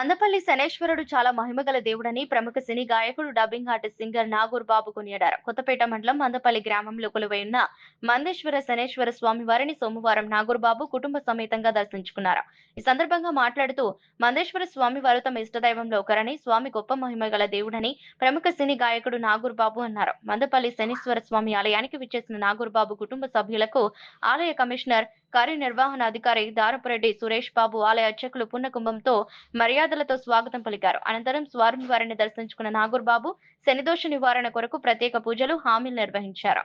మందపల్లి శనేశ్వరుడు చాలా మహిమగల దేవుడని ప్రముఖ సినీ గాయకుడు dubbing artist singer Nagoor Babu కొనియాడారు. కొత్తపేట మండలం మందపల్లి గ్రామంలో కొలువై ఉన్న మందేశ్వర శనేశ్వర స్వామి వారిని సోమవారం నాగూర్ బాబు కుటుంబ సమేతంగా దర్శించుకున్నారు. ఈ సందర్భంగా మాట్లాడుతూ మందేశ్వర స్వామి వారు తమ ఇష్టదైవంలో ఒకరని స్వామి గొప్ప మహిమగల దేవుడని ప్రముఖ సినీ గాయకుడు నాగూర్ బాబు అన్నారు. మందపల్లి శనీశ్వర స్వామి ఆలయానికి విచ్చేసిన నాగూర్ బాబు కుటుంబ సభ్యులకు ఆలయ కమిషనర్ కార్యనిర్వహణ అధికారి దారపురెడ్డి సురేష్ బాబు ఆలయ అర్చకులు పున్నకుంభంతో మర్యాదలతో స్వాగతం పలికారు. అనంతరం స్వామి వారిని దర్శించుకున్న నాగూర్ బాబు శనిదోష నివారణ కొరకు ప్రత్యేక పూజలు హామీలు నిర్వహించారు.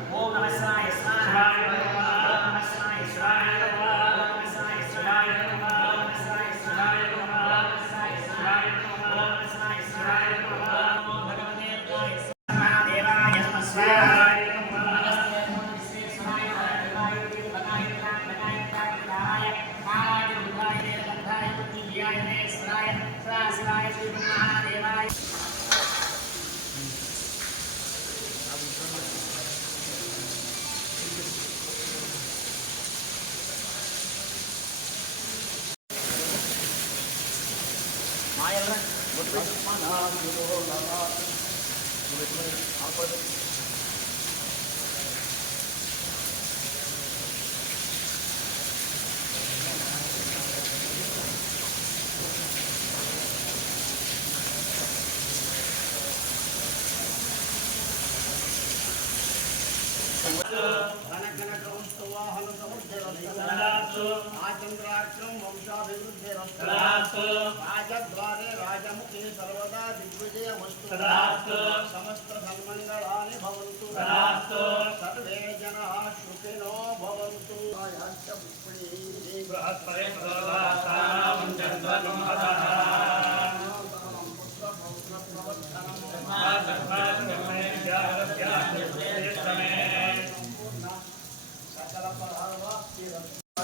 நான் எழுறேன் आचन्द्राक्षं वंशाभिवृद्धेरस्तु राजद्वारे राजमुखे सर्वदा दिग्विजयमस्तु समस्तसन्मङ्गलानि भवन्तु सर्व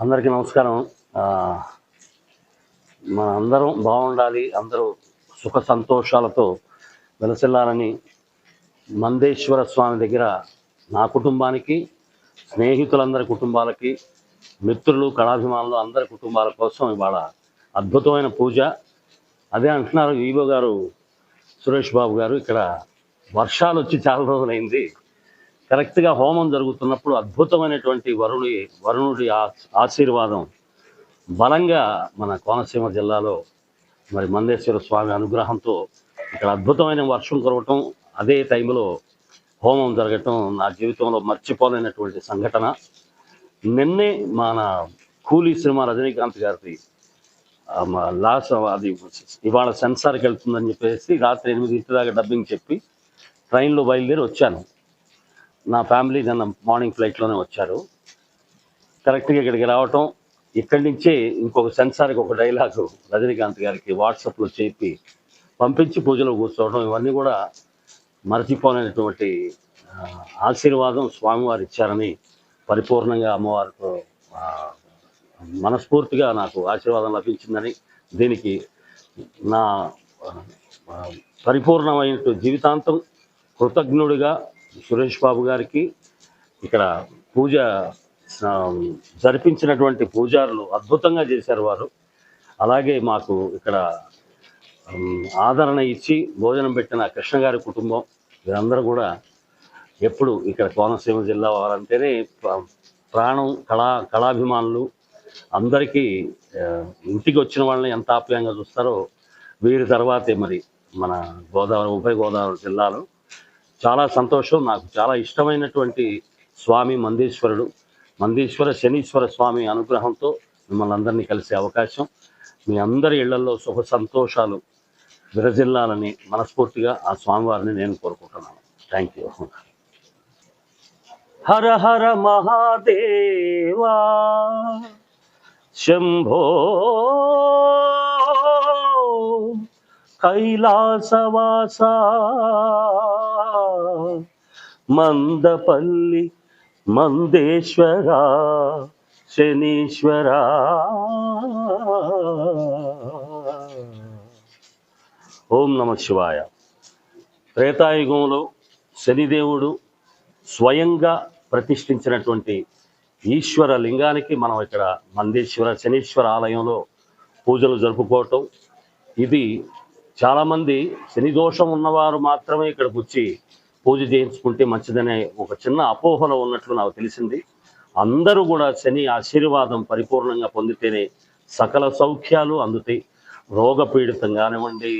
అందరికీ నమస్కారం. మన అందరం బాగుండాలి అందరూ సుఖ సంతోషాలతో వెలసిల్లాలని మందేశ్వర స్వామి దగ్గర నా కుటుంబానికి స్నేహితులందరి కుటుంబాలకి మిత్రులు కళాభిమానులు అందరి కుటుంబాల కోసం ఇవాళ అద్భుతమైన పూజ. అదే అంటున్నారు ఈవో గారు సురేష్ బాబు గారు ఇక్కడ వర్షాలు వచ్చి చాలా రోజులైంది. కరెక్ట్గా హోమం జరుగుతున్నప్పుడు అద్భుతమైనటువంటి వరుణి వరుణుడి ఆ- ఆశీర్వాదం. బలంగా మన కోనసీమ జిల్లాలో మరి మందేశ్వర స్వామి అనుగ్రహంతో ఇక్కడ అద్భుతమైన వర్షం కురవటం అదే టైంలో హోమం జరగటం నా జీవితంలో మర్చిపోలేనటువంటి సంఘటన. నిన్నే మన కూలీ సినిమా రజనీకాంత్ గారిది లాస్ లాస్ట్ అది ఇవాళ సెన్సార్కి వెళ్తుందని చెప్పేసి రాత్రి ఎనిమిది దాకా డబ్బింగ్ చెప్పి ట్రైన్లో బయలుదేరి వచ్చాను. నా ఫ్యామిలీ నిన్న మార్నింగ్ ఫ్లైట్లోనే వచ్చారు. కరెక్ట్గా ఇక్కడికి రావటం ఇక్కడి నుంచే ఇంకొక సెన్సార్కి ఒక డైలాగు రజనీకాంత్ గారికి వాట్సాప్లో చెప్పి పంపించి పూజలో కూర్చోవడం ఇవన్నీ కూడా మరచిపోలేనటువంటి ఆశీర్వాదం స్వామివారు ఇచ్చారని పరిపూర్ణంగా అమ్మవారితో మనస్ఫూర్తిగా నాకు ఆశీర్వాదం లభించిందని దీనికి నా ఆ, పరిపూర్ణమైన జీవితాంతం కృతజ్ఞుడిగా సురేష్ బాబు గారికి ఇక్కడ పూజ జరిపించినటువంటి పూజారులు అద్భుతంగా చేశారు వారు. అలాగే మాకు ఇక్కడ ఆదరణ ఇచ్చి భోజనం పెట్టిన కృష్ణ గారి కుటుంబం వీరందరూ కూడా ఎప్పుడు ఇక్కడ కోనసీమ జిల్లా వారంటేనే ప్రాణం కళా కళాభిమానులు అందరికీ ఇంటికి వచ్చిన వాళ్ళని ఎంత ఆప్యాయంగా చూస్తారో వీరి తర్వాతే మరి మన గోదావరి ఉభయ గోదావరి జిల్లాలో. చాలా సంతోషం. నాకు చాలా ఇష్టమైనటువంటి స్వామి మందేశ్వరుడు. మందేశ్వర శనీశ్వర స్వామి అనుగ్రహంతో మిమ్మల్ని అందరినీ కలిసే అవకాశం. మీ అందరి ఇళ్ళలో సుఖ సంతోషాలు విరజిల్లాలని మనస్ఫూర్తిగా ఆ స్వామివారిని నేను కోరుకుంటున్నాను. Thank you Hara Hara Mahadeva Shambho Kailasavasa Mandapalli Mandeshwara Shanishwara. ఓం నమ శివాయ. త్రేతాయుగంలో శనిదేవుడు స్వయంగా ప్రతిష్ఠించినటువంటి ఈశ్వర లింగానికి మనం ఇక్కడ మందేశ్వర శనీశ్వర ఆలయంలో పూజలు జరుపుకోవటం. ఇది చాలామంది శని దోషం ఉన్నవారు మాత్రమే ఇక్కడికి వచ్చి పూజ చేయించుకుంటే మంచిదనే ఒక చిన్న అపోహలో ఉన్నట్లు నాకు తెలిసింది. అందరూ కూడా శని ఆశీర్వాదం పరిపూర్ణంగా పొందితేనే సకల సౌఖ్యాలు అందుతాయి. రోగపీడితం కానివ్వండి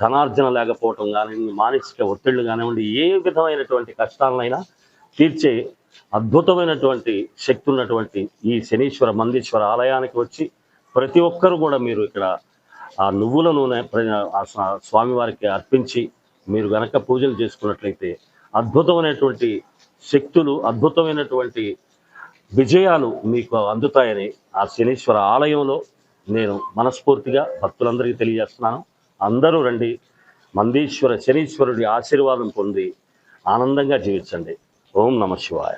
ధనార్జన లేకపోవటం కానివ్వండి మానసిక ఒత్తిళ్ళు కానివ్వండి ఏ విధమైనటువంటి కష్టాలనైనా తీర్చే అద్భుతమైనటువంటి శక్తి ఉన్నటువంటి ఈ శనీశ్వర మందీశ్వర ఆలయానికి వచ్చి ప్రతి ఒక్కరు కూడా మీరు ఇక్కడ ఆ నువ్వుల నూనె ప్ర- స్వామివారికి అర్పించి మీరు గనక పూజలు చేసుకున్నట్లయితే అద్భుతమైనటువంటి శక్తులు అద్భుతమైనటువంటి విజయాలు మీకు అందుతాయని ఆ శనీశ్వర ఆలయంలో నేను మనస్ఫూర్తిగా భక్తులందరికీ తెలియజేస్తున్నాను. అందరూ రండి మందీశ్వర శనీశ్వరుడి ఆశీర్వాదం పొంది ఆనందంగా జీవించండి. ఓం నమ శివాయ.